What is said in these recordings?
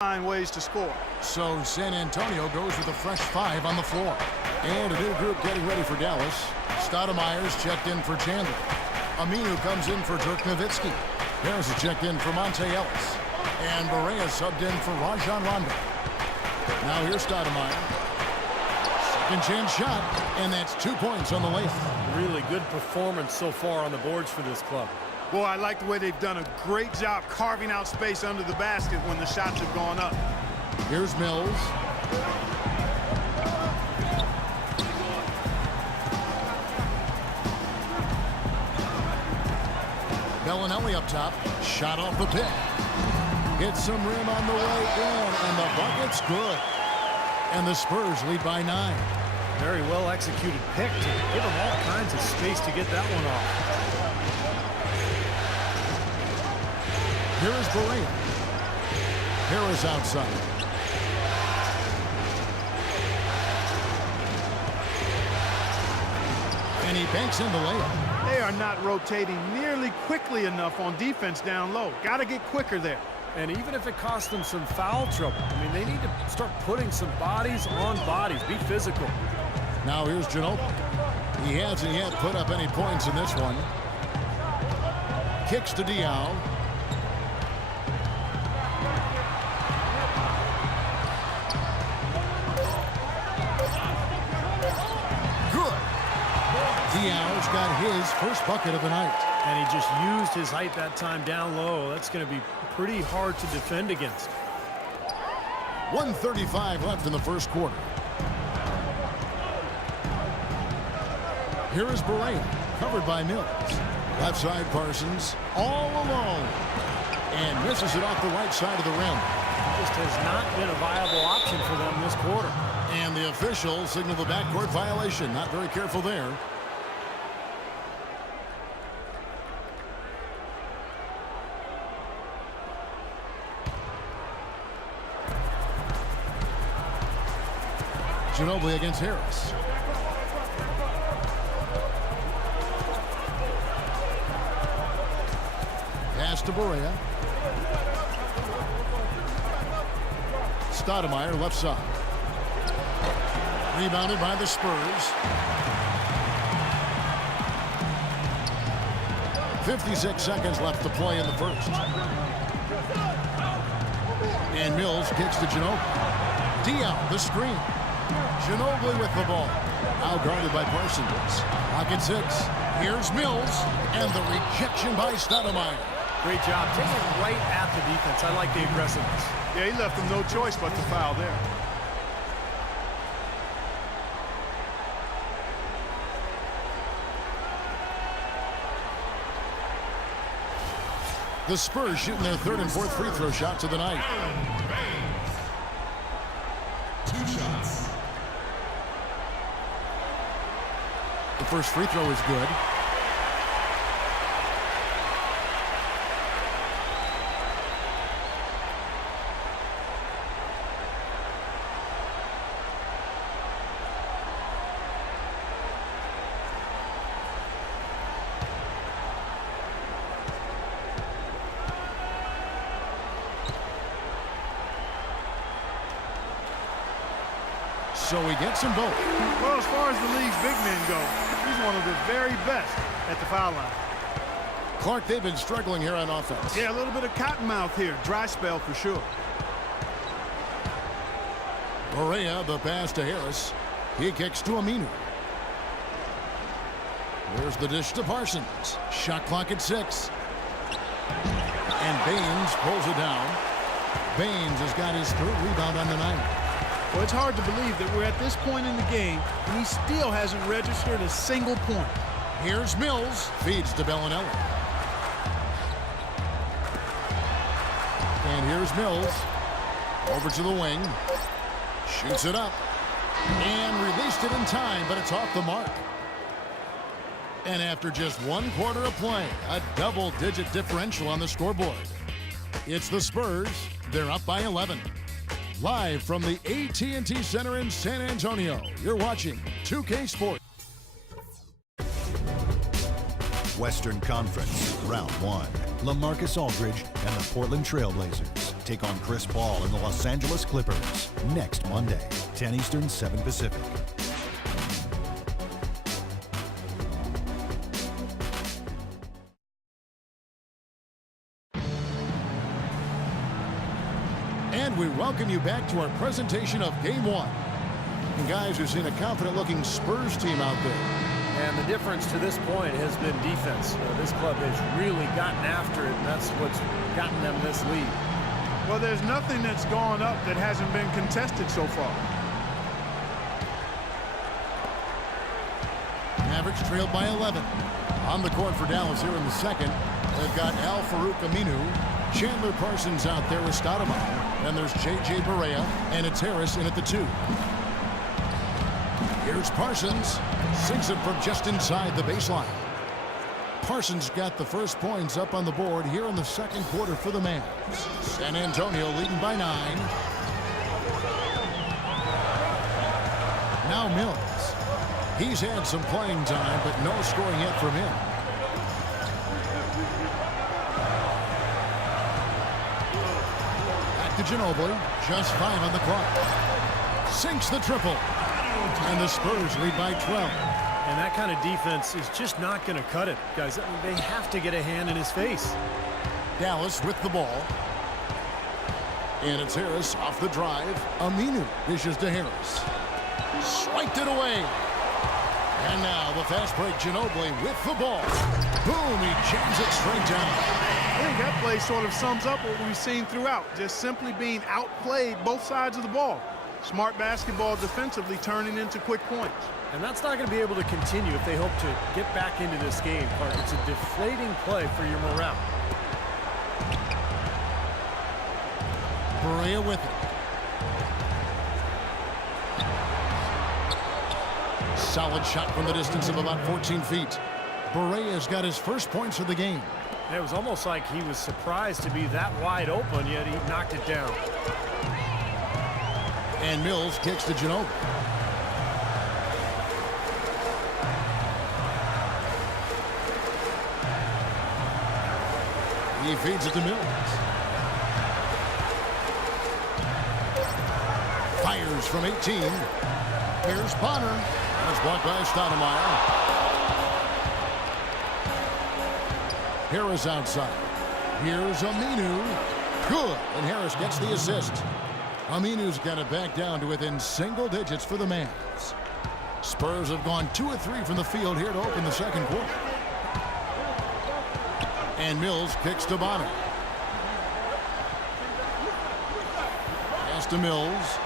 Find ways to score. So San Antonio goes with a fresh 5 on the floor. And a new group getting ready for Dallas. Stoudemire's checked in for Chandler. Aminu comes in for Dirk Nowitzki. Harris is checked in for Monte Ellis. And Barea subbed in for Rajon Rondo. Now here's Stoudemire. Second chance shot, and that's 2 points on the layup. Really good performance so far on the boards for this club. Boy, I like the way they've done a great job carving out space under the basket when the shots have gone up. Here's Mills. Bellinelli up top. Shot off the pick. Gets some rim on the way in, and the bucket's good. And the Spurs lead by 9. Very well executed pick to give them all kinds of space to get that one off. Here is Barea. Harris outside. And he banks in the layup. They are not rotating nearly quickly enough on defense down low. Got to get quicker there. And even if it costs them some foul trouble, I mean, they need to start putting some bodies on bodies. Be physical. Now here's Ginobili. He hasn't yet put up any points in this one. Kicks to DAL. DAL's got his first bucket of the night. And he just used his height that time down low. That's going to be pretty hard to defend against. 1:35 left in the first quarter. Here is Barea, covered by Mills. Left side Parsons, all alone. And misses it off the right side of the rim. Just has not been a viable option for them this quarter. And the official signaled the backcourt violation. Not very careful there. Ginobili against Harris. Pass to Barea. Stoudemire left side. Rebounded by the Spurs. 56 seconds left to play in the first. And Mills kicks to Ginobili. DAL, the screen. Ginobili with the ball. Out guarded by Parsons. Pocket 6. Here's Mills. And the rejection by Stoudemire. Great job taking right at the defense. I like the aggressiveness. Yeah, he left them no choice but to foul there. The Spurs shooting their third and fourth free throw shots of the night. 2 shots. The first free throw is good. So he gets them both. Well, as far as the league's big men go, he's one of the very best at the foul line. Clark, they've been struggling here on offense. Yeah, a little bit of cottonmouth here. Dry spell for sure. Barea, the pass to Harris. He kicks to Aminu. There's the dish to Parsons. Shot clock at 6. And Baines pulls it down. Baines has got his third rebound on the night. Well, it's hard to believe that we're at this point in the game and he still hasn't registered a single point. Here's Mills. Feeds to Bellinelli. And here's Mills. Over to the wing. Shoots it up. And released it in time, but it's off the mark. And after just 1 quarter of play, a double-digit differential on the scoreboard. It's the Spurs. They're up by 11. Live from the AT&T Center in San Antonio, you're watching 2K Sports. Western Conference, Round 1. LaMarcus Aldridge and the Portland Trail Blazers. take on Chris Paul and the Los Angeles Clippers next Monday, 10 Eastern, 7 Pacific. And we welcome you back to our presentation of Game 1. And guys, we've seen a confident-looking Spurs team out there. And the difference to this point has been defense. This club has really gotten after it, and that's what's gotten them this lead. Well, there's nothing that's gone up that hasn't been contested so far. Mavericks trailed by 11. On the court for Dallas here in the second, they've got Al-Farouq Aminu, Chandler Parsons out there with Stoudemire. Then there's J.J. Barea, and it's Harris in at the 2. Here's Parsons. Sinks it from just inside the baseline. Parsons got the first points up on the board here in the second quarter for the Mavs. San Antonio leading by 9. Now Mills. He's had some playing time, but no scoring yet from him. Back to Ginobili. Just 5 on the clock. Sinks the triple. And the Spurs lead by 12. And that kind of defense is just not going to cut it, guys. I mean, they have to get a hand in his face. Dallas with the ball. And it's Harris off the drive. Aminu dishes to Harris. Swiped it away. And now the fast break, Ginobili with the ball. Boom, he jams it straight down. I think that play sort of sums up what we've seen throughout. Just simply being outplayed both sides of the ball. Smart basketball defensively turning into quick points. And that's not going to be able to continue if they hope to get back into this game. It's a deflating play for your morale. Barea with it. Solid shot from the distance of about 14 feet. Barea's got his first points of the game. It was almost like he was surprised to be that wide open, yet he knocked it down. And Mills kicks to Ginobili. He feeds it to Mills. Fires from 18. Here's Bonner. That's blocked by Stoudemire. Harris outside. Here's Aminu. Good. And Harris gets the assist. Aminu's got it back down to within single digits for the Mavs. Spurs have gone 2 of 3 from the field here to open the second quarter. And Mills kicks to Bonner. Pass to Mills.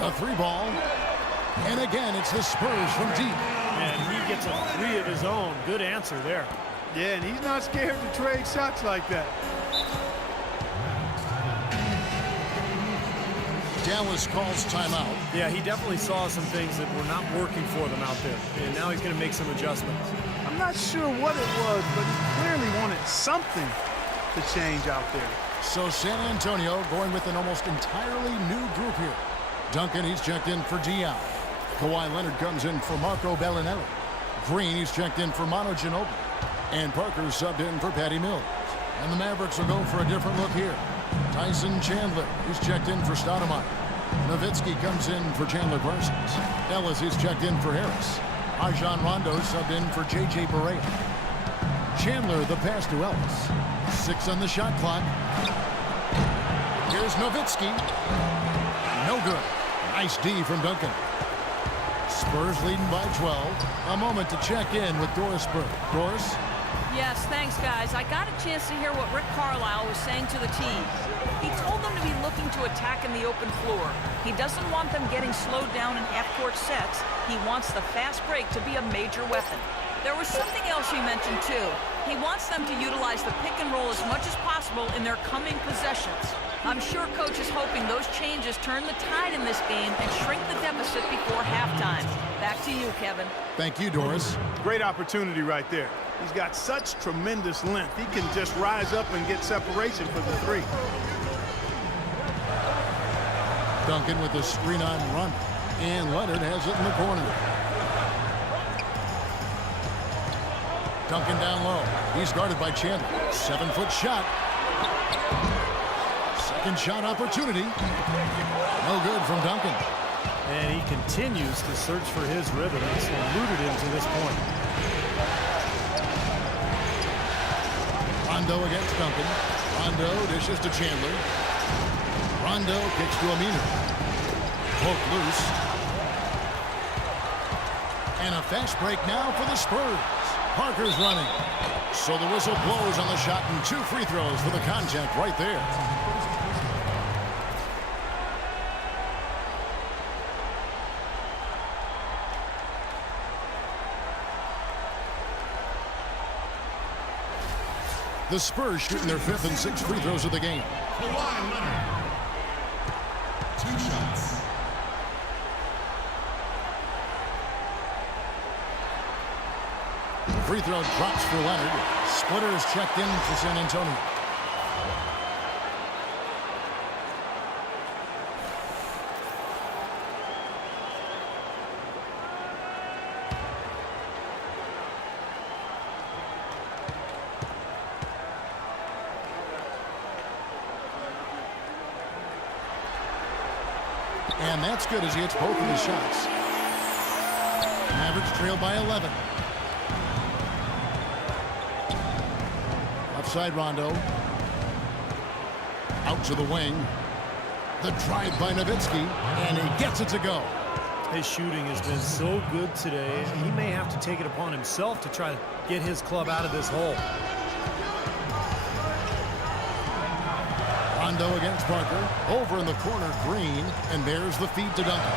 A 3-ball. And again, it's the Spurs from deep. And he gets a 3 of his own. Good answer there. Yeah, and he's not scared to trade shots like that. Dallas calls timeout. Yeah, he definitely saw some things that were not working for them out there. And now he's going to make some adjustments. I'm not sure what it was, but he clearly wanted something to change out there. So San Antonio going with an almost entirely new group here. Duncan, he's checked in for Dion. Kawhi Leonard comes in for Marco Bellinelli. Green, he's checked in for Manu Ginobili. And Parker's subbed in for Patty Mills. And the Mavericks will go for a different look here. Tyson Chandler, he's checked in for Stoudemire. Nowitzki comes in for Chandler Parsons. Ellis, he's checked in for Harris. Rajon Rondo subbed in for J.J. Barea. Chandler, the pass to Ellis. 6 on the shot clock. Here's Nowitzki. No good. Nice D from Duncan. Spurs leading by 12. A moment to check in with Doris Burke. Doris? Yes, thanks, guys. I got a chance to hear what Rick Carlisle was saying to the team. He told them to be looking to attack in the open floor. He doesn't want them getting slowed down in half-court sets. He wants the fast break to be a major weapon. There was something else he mentioned, too. He wants them to utilize the pick and roll as much as possible in their coming possessions. I'm sure Coach is hoping those changes turn the tide in this game and shrink the deficit before halftime. Back to you, Kevin. Thank you, Doris. Great opportunity right there. He's got such tremendous length. He can just rise up and get separation for the 3. Duncan with the screen on run. And Leonard has it in the corner. Duncan down low. He's guarded by Chandler. 7-foot shot. second shot opportunity. No good from Duncan. And he continues to search for his rhythm. He's eluded him to this point. Rondo against Duncan. Rondo dishes to Chandler. Rondo kicks to Aminu. Poke loose. And a fast break now for the Spurs. Parker's running. So the whistle blows on the shot and 2 free throws for the contact right there. The Spurs shooting their 5th and 6th free throws of the game. Kawhi Leonard. 2 shots. Free throw drops for Leonard. Splitters checked in for San Antonio. And that's good as he hits both of his shots. Mavericks trail by 11. Outside Rondo. Out to the wing. The drive by Nowitzki. And he gets it to go. His shooting has been so good today. He may have to take it upon himself to try to get his club out of this hole. Rondo against Parker. Over in the corner, Green. And there's the feed to Duncan.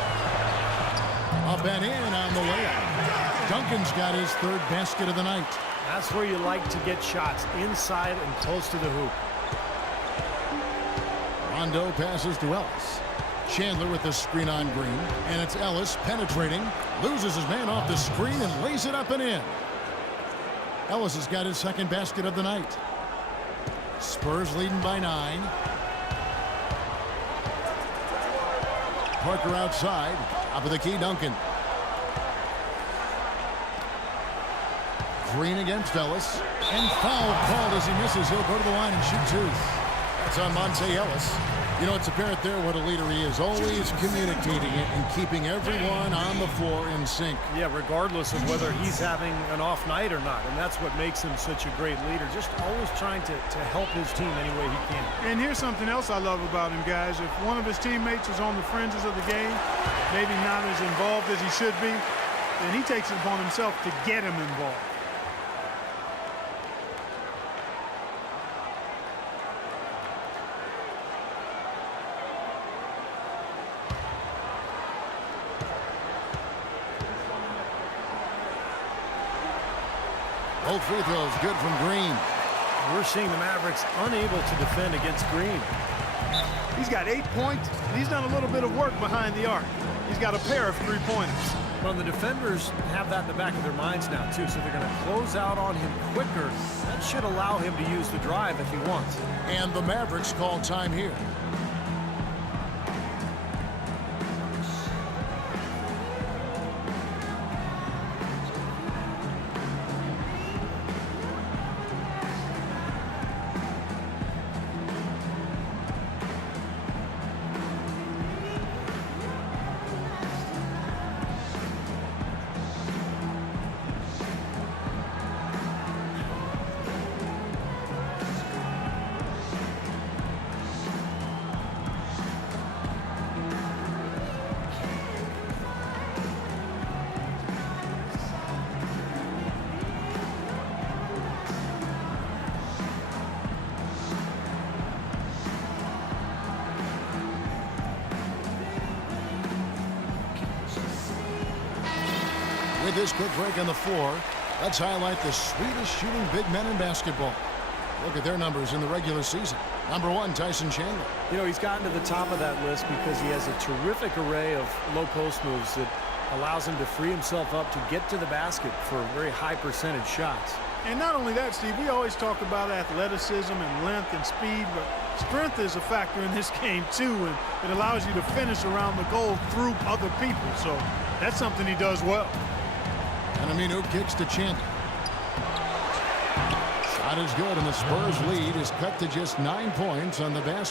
Up and in on the layup. Duncan's got his 3rd basket of the night. That's where you like to get shots, inside and close to the hoop. Rondo passes to Ellis. Chandler with the screen on Green. And it's Ellis penetrating. Loses his man off the screen and lays it up and in. Ellis has got his 2nd basket of the night. Spurs leading by 9. Parker outside. Top of the key, Duncan. Green against Ellis. And foul called as he misses. He'll go to the line and shoot 2. That's on Monte Ellis. You know, it's apparent there what a leader he is. Always communicating it and keeping everyone on the floor in sync. Yeah, regardless of whether he's having an off night or not. And that's what makes him such a great leader. Just always trying to help his team any way he can. And here's something else I love about him, guys. If one of his teammates is on the fringes of the game, maybe not as involved as he should be, then he takes it upon himself to get him involved. Both free throws good from Green. We're seeing the Mavericks unable to defend against Green. He's got 8 points, and he's done a little bit of work behind the arc. He's got a pair of 3-pointers. Well, the defenders have that in the back of their minds now, too, so they're going to close out on him quicker. That should allow him to use the drive if he wants. And the Mavericks call time here. With this quick break on the floor, let's highlight the sweetest shooting big men in basketball. Look at their numbers in the regular season. Number 1, Tyson Chandler. You know, he's gotten to the top of that list because he has a terrific array of low post moves that allows him to free himself up to get to the basket for very high percentage shots. And not only that, Steve, we always talk about athleticism and length and speed, but strength is a factor in this game too, and it allows you to finish around the goal through other people. So that's something he does well. And Aminu kicks to Chandler. Shot is good, and the Spurs lead is cut to just 9 points on the basket.